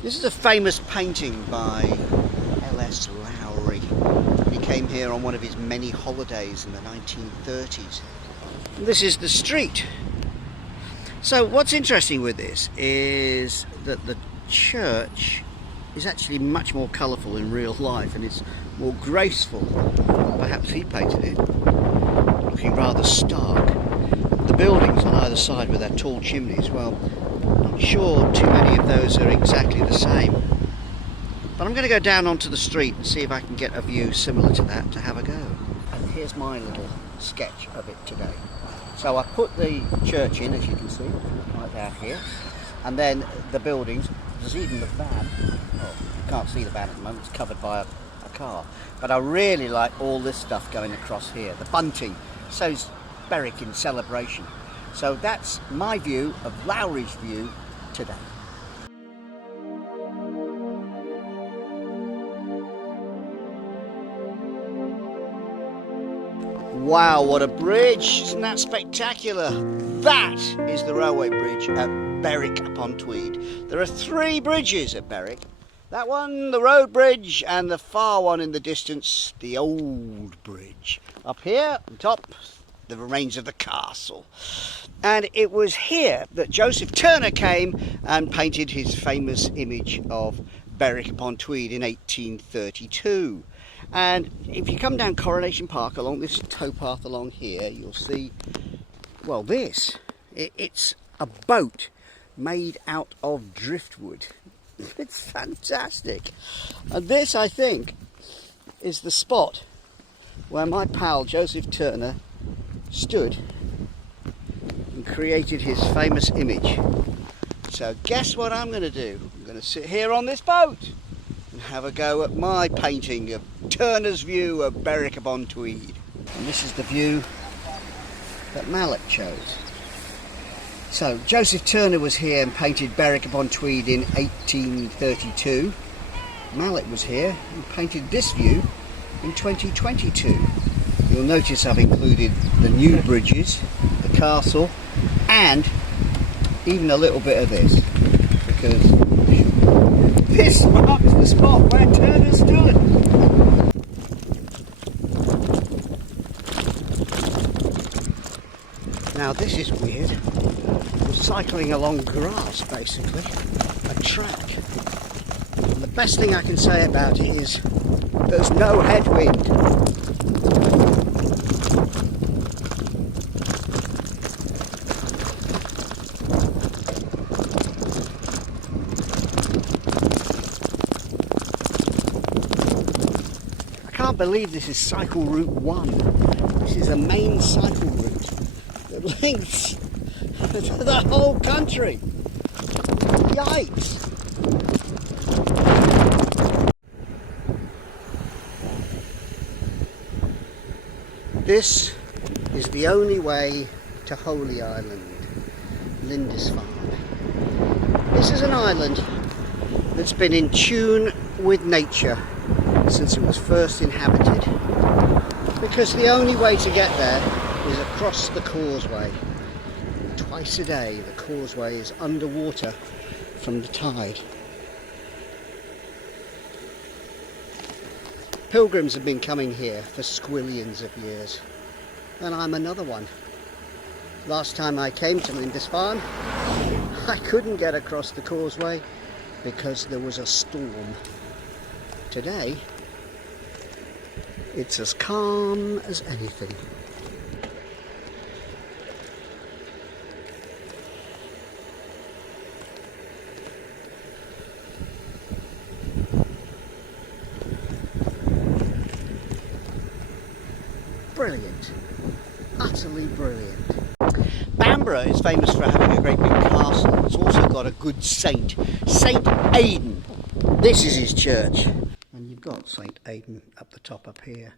This is a famous painting by L.S. Lowry. He came here on one of his many holidays in the 1930s. And this is the street. So what's interesting with this is that the church is actually much more colourful in real life, and it's more graceful. Perhaps he painted it, looking rather stark. The buildings on either side with their tall chimneys, well, not sure too many of those are exactly the same. But I'm going to go down onto the street and see if I can get a view similar to that to have a go. And here's my little sketch of it today. So I put the church in, as you can see, right down here, and then the buildings. There's even the van. Oh, you can't see the van at the moment, it's covered by a car. But I really like all this stuff going across here. The bunting, so's Berwick in celebration. So that's my view of Lowry's view today. Wow, what a bridge! Isn't that spectacular? That is the railway bridge at Berwick upon Tweed. There are 3 bridges at Berwick. That one, the road bridge, and the far one in the distance, the old bridge. Up here, on top, the remains of the castle. And it was here that Joseph Turner came and painted his famous image of Berwick upon Tweed in 1832. And if you come down Coronation Park along this towpath along here, you'll see, well, this. It's a boat made out of driftwood. It's fantastic. And this, I think, is the spot where my pal Joseph Turner stood and created his famous image. So guess what I'm going to do? I'm going to sit here on this boat and have a go at my painting of Turner's view of Berwick upon Tweed. And this is the view that Mallet chose. So Joseph Turner was here and painted Berwick upon Tweed in 1832. Mallet was here and painted this view in 2022. You'll notice I've included the new bridges, the castle, and even a little bit of this, because this marks the spot where Turner stood. Now this is weird. We're cycling along grass, basically, a track. And the best thing I can say about it is there's no headwind. I can't believe this is cycle route 1. This is a main cycle route that links to the whole country. Yikes! This is the only way to Holy Island, Lindisfarne. This is an island that's been in tune with nature since it was first inhabited, because the only way to get there is across the causeway. Twice a day the causeway is underwater from the tide. Pilgrims have been coming here for squillions of years, and I'm another one. Last time I came to Lindisfarne, I couldn't get across the causeway because there was a storm. Today, it's as calm as anything. Brilliant, utterly brilliant. Bamborough is famous for having a great big castle. It's also got a good saint, Saint Aidan. This is his church. And you've got Saint Aidan up the top up here.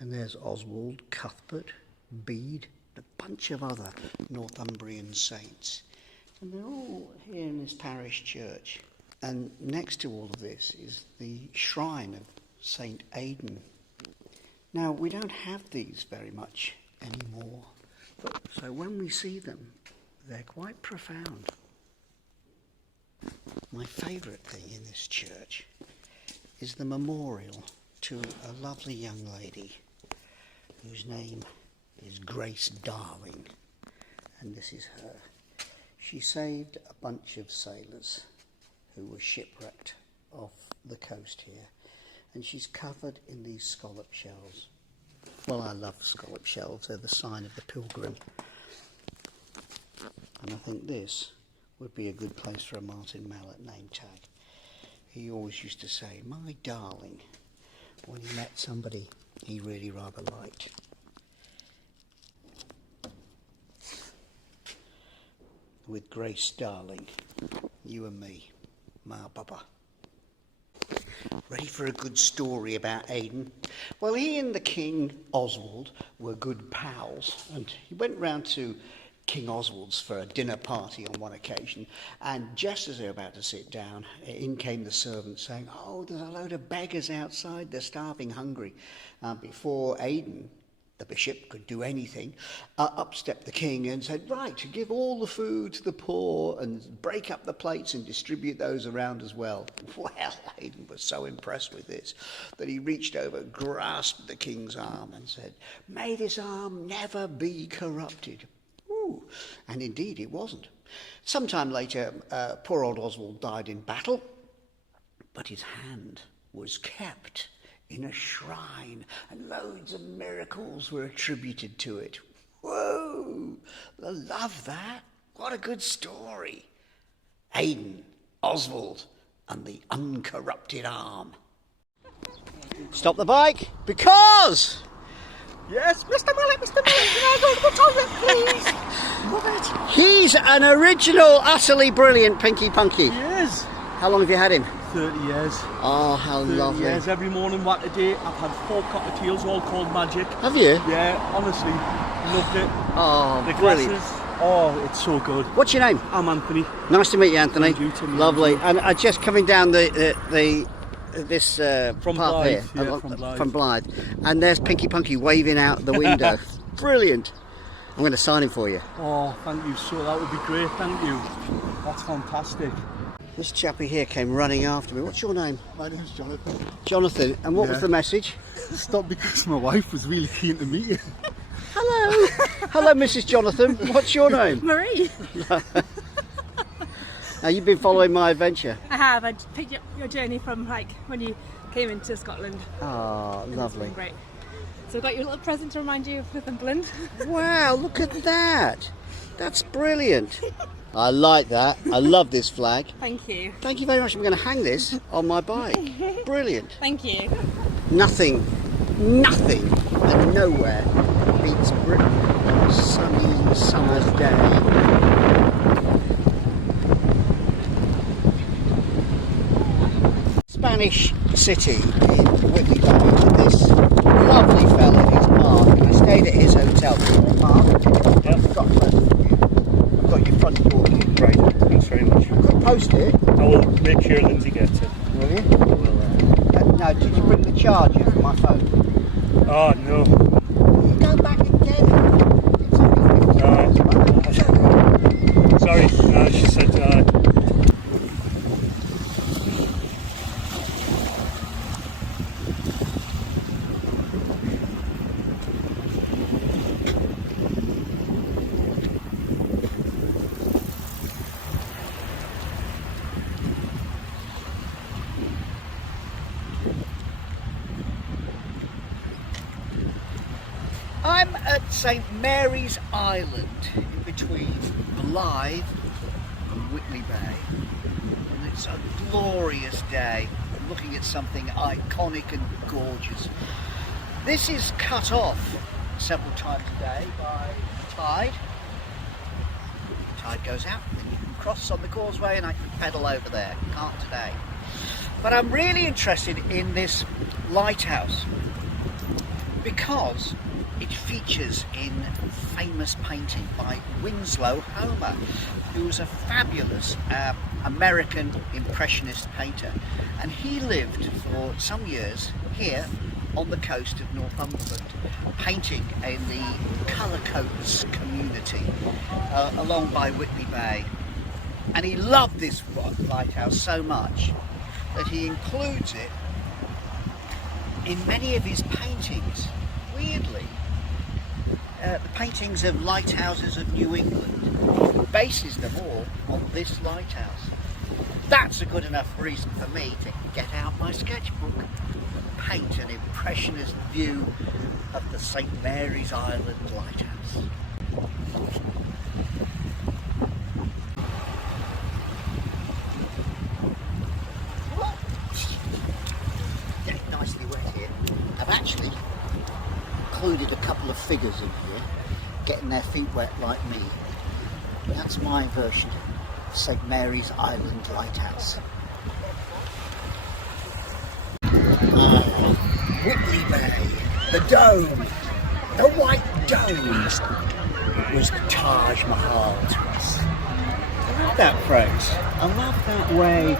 And there's Oswald, Cuthbert, Bede, a bunch of other Northumbrian saints. And they're all here in this parish church. And next to all of this is the shrine of Saint Aidan. Now, we don't have these very much anymore, but so when we see them, they're quite profound. My favourite thing in this church is the memorial to a lovely young lady whose name is Grace Darling, and this is her. She saved a bunch of sailors who were shipwrecked off the coast here, and she's covered in these scallop shells. Well, I love scallop shells, they're the sign of the pilgrim. And I think this would be a good place for a Martin Mallet name tag. He always used to say, "My darling," when he met somebody he really rather liked. With Grace Darling, you and me, Ma Baba. Ready for a good story about Aidan? Well, he and the King Oswald were good pals, and he went round to King Oswald's for a dinner party on one occasion, and just as they were about to sit down, in came the servant saying, "Oh, there's a load of beggars outside, they're starving hungry." Before Aidan, the bishop, could do anything, up stepped the king and said, "Right, give all the food to the poor and break up the plates and distribute those around as well." Well, Aidan was so impressed with this that he reached over, grasped the king's arm and said, "May this arm never be corrupted." Ooh, and indeed it wasn't. Sometime later, poor old Oswald died in battle, but his hand was kept in a shrine, and loads of miracles were attributed to it. Whoa! I love that. What a good story. Aidan, Oswald, and the uncorrupted arm. Stop the bike, because... Yes, Mr. Mallet, can I go to the toilet, please? Love it. He's an original, utterly brilliant Pinky Punky. He is. How long have you had him? 30 years. Oh, how 30 lovely. years, every morning, whack a day. I've had 4 cockatiels, all called Magic. Have you? Yeah, honestly, loved it. Oh, The brilliant. glasses, oh, it's so good. What's your name? I'm Anthony. Nice to meet you, Anthony. And you too, Lovely. you too. And just coming down this From path Blythe, here, yeah, from Blythe. from Blythe, and there's Pinky Punky waving out the window. Brilliant. I'm going to sign him for you. Oh, thank you. So that would be great. Thank you. That's fantastic. This chappie here came running after me. What's your name? My name's Jonathan. Jonathan. And what was the message? Stop, because my wife was really keen to meet you. Hello. Hello, Mrs. Jonathan. What's your name? Marie. Now, you've been following my adventure. I have. I picked up your journey from when you came into Scotland. Oh, lovely. It's been great. So I've got your little present to remind you of Northumberland. Wow, look at that. That's brilliant. I like that. I love this flag. Thank you. Thank you very much. I'm going to hang this on my bike. Brilliant. Thank you. Nothing and nowhere beats Britain on a sunny summer's day. Spanish city in Whitley Bay. This lovely fella, his Mark, and I stayed at his hotel. Mark, I've got a present for you. I've got your front door key. Great, thanks very much. Could post it. I will make sure Lindsay gets it. Will you? Now, did you bring the charger for my phone? Oh no. You go back and get it. It's only 50 Sorry, she said I'm at St Mary's Island, in between Blythe and Whitley Bay, and it's a glorious day. I'm looking at something iconic and gorgeous. This is cut off several times a day by the tide. The tide goes out, then you can cross on the causeway and I can pedal over there. Can't today. But I'm really interested in this lighthouse because it features in famous painting by Winslow Homer, who was a fabulous American Impressionist painter, and he lived for some years here on the coast of Northumberland, painting in the colour coats community along by Whitley Bay. And he loved this lighthouse so much that he includes it in many of his paintings. Weirdly, the paintings of lighthouses of New England, he bases them all on this lighthouse. That's a good enough reason for me to get out my sketchbook and paint an impressionist view of the St. Mary's Island lighthouse. Getting nicely wet here. I've actually included a couple of figures in here, getting their feet wet like me. That's my version of St. Mary's Island lighthouse. Whitley Bay, the dome, the white dome. It was the Taj Mahal to us. I love that phrase. I love that way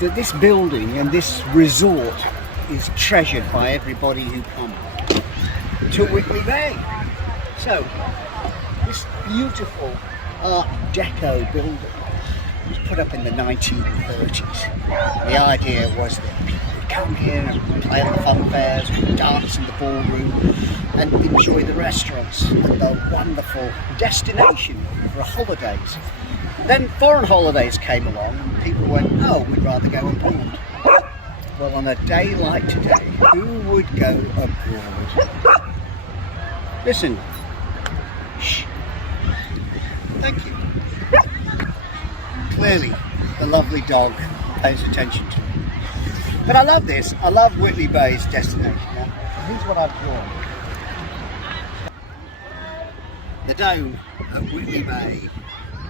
that this building and this resort is treasured by everybody who comes to Whitley Bay. So, this beautiful Art Deco building was put up in the 1930s. The idea was that people would come here and play at the fun fairs, dance in the ballroom, and enjoy the restaurants and the wonderful destination for holidays. Then foreign holidays came along and people went, oh, we'd rather go abroad. Well, on a day like today, who would go abroad? Listen. Shh. Thank you. Clearly, the lovely dog pays attention to me. But I love this. I love Whitley Bay's destination. Now, here's what I've drawn. The dome of Whitley Bay.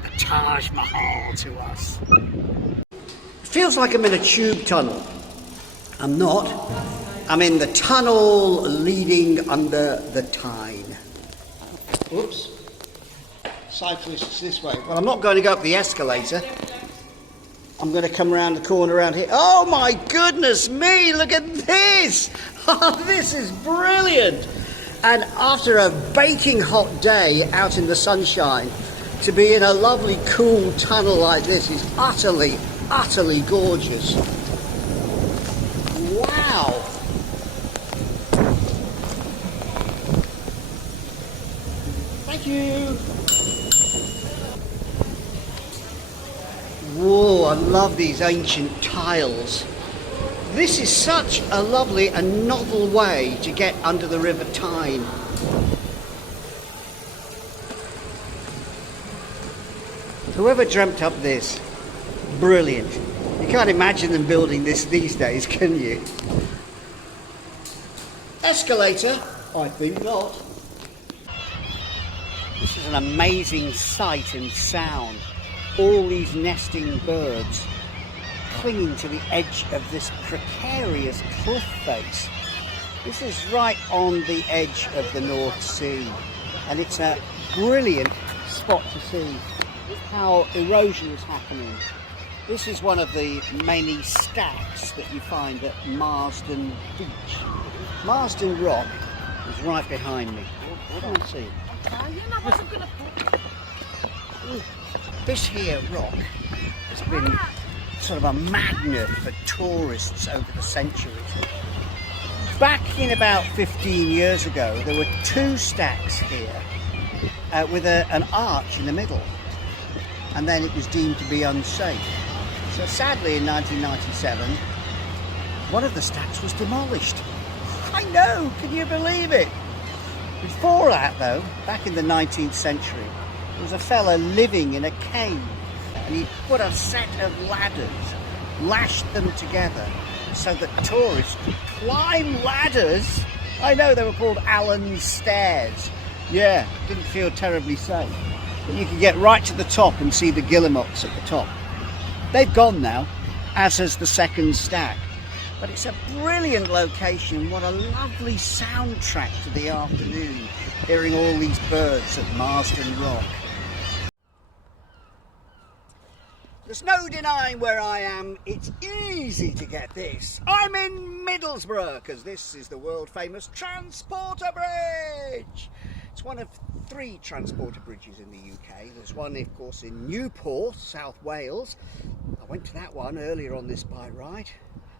The Taj Mahal to us. It feels like I'm in a tube tunnel. I'm not. I'm in the tunnel leading under the Tyne. Oops. Cyclists this way. Well, I'm not going to go up the escalator. I'm going to come around the corner around here. Oh my goodness me, look at this! Oh, this is brilliant! And after a baking hot day out in the sunshine, to be in a lovely cool tunnel like this is utterly, utterly gorgeous. Wow! Thank you! Whoa, I love these ancient tiles. This is such a lovely and novel way to get under the River Tyne. Whoever dreamt up this, brilliant. You can't imagine them building this these days, can you? Escalator? I think not. This is an amazing sight and sound. All these nesting birds clinging to the edge of this precarious cliff face. This is right on the edge of the North Sea, and it's a brilliant spot to see how erosion is happening. This is one of the many stacks that you find at Marsden Beach. Marsden Rock is right behind me. Come and see. This here rock has been sort of a magnet for tourists over the centuries. Back in about 15 years ago, there were two stacks here with an arch in the middle, and then it was deemed to be unsafe. So sadly in 1997, one of the stacks was demolished. I know, can you believe it? Before that though, back in the 19th century, there was a fella living in a cave, and he put a set of ladders, lashed them together so that tourists could climb ladders. I know, they were called Allen's Stairs. Yeah, didn't feel terribly safe. But you could get right to the top and see the guillemots at the top. They've gone now, as has the second stack. But it's a brilliant location. What a lovely soundtrack to the afternoon, hearing all these birds at Marsden Rock. There's no denying where I am. It's easy to get this. I'm in Middlesbrough, because this is the world famous Transporter Bridge. It's one of 3 transporter bridges in the UK. There's one, of course, in Newport, South Wales. I went to that one earlier on this bike ride.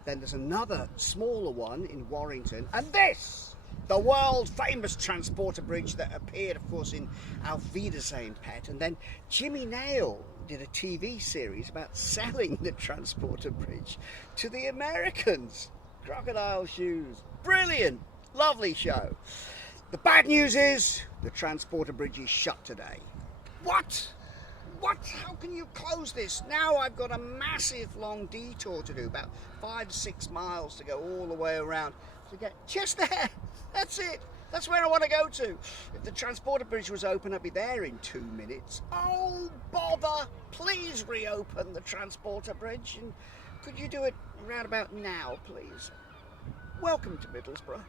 Then there's another smaller one in Warrington. And this, the world famous transporter bridge that appeared, of course, in Auf Wiedersehen Pet. And then Jimmy Nail did a TV series about selling the transporter bridge to the Americans. Crocodile shoes. Brilliant. Lovely show. The bad news is the transporter bridge is shut today. What? What? How can you close this? Now I've got a massive long detour to do, about 5-6 miles to go all the way around to get just there. That's it. That's where I want to go to. If the transporter bridge was open, I'd be there in 2 minutes. Oh, bother. Please reopen the transporter bridge. And could you do it round about now, please? Welcome to Middlesbrough.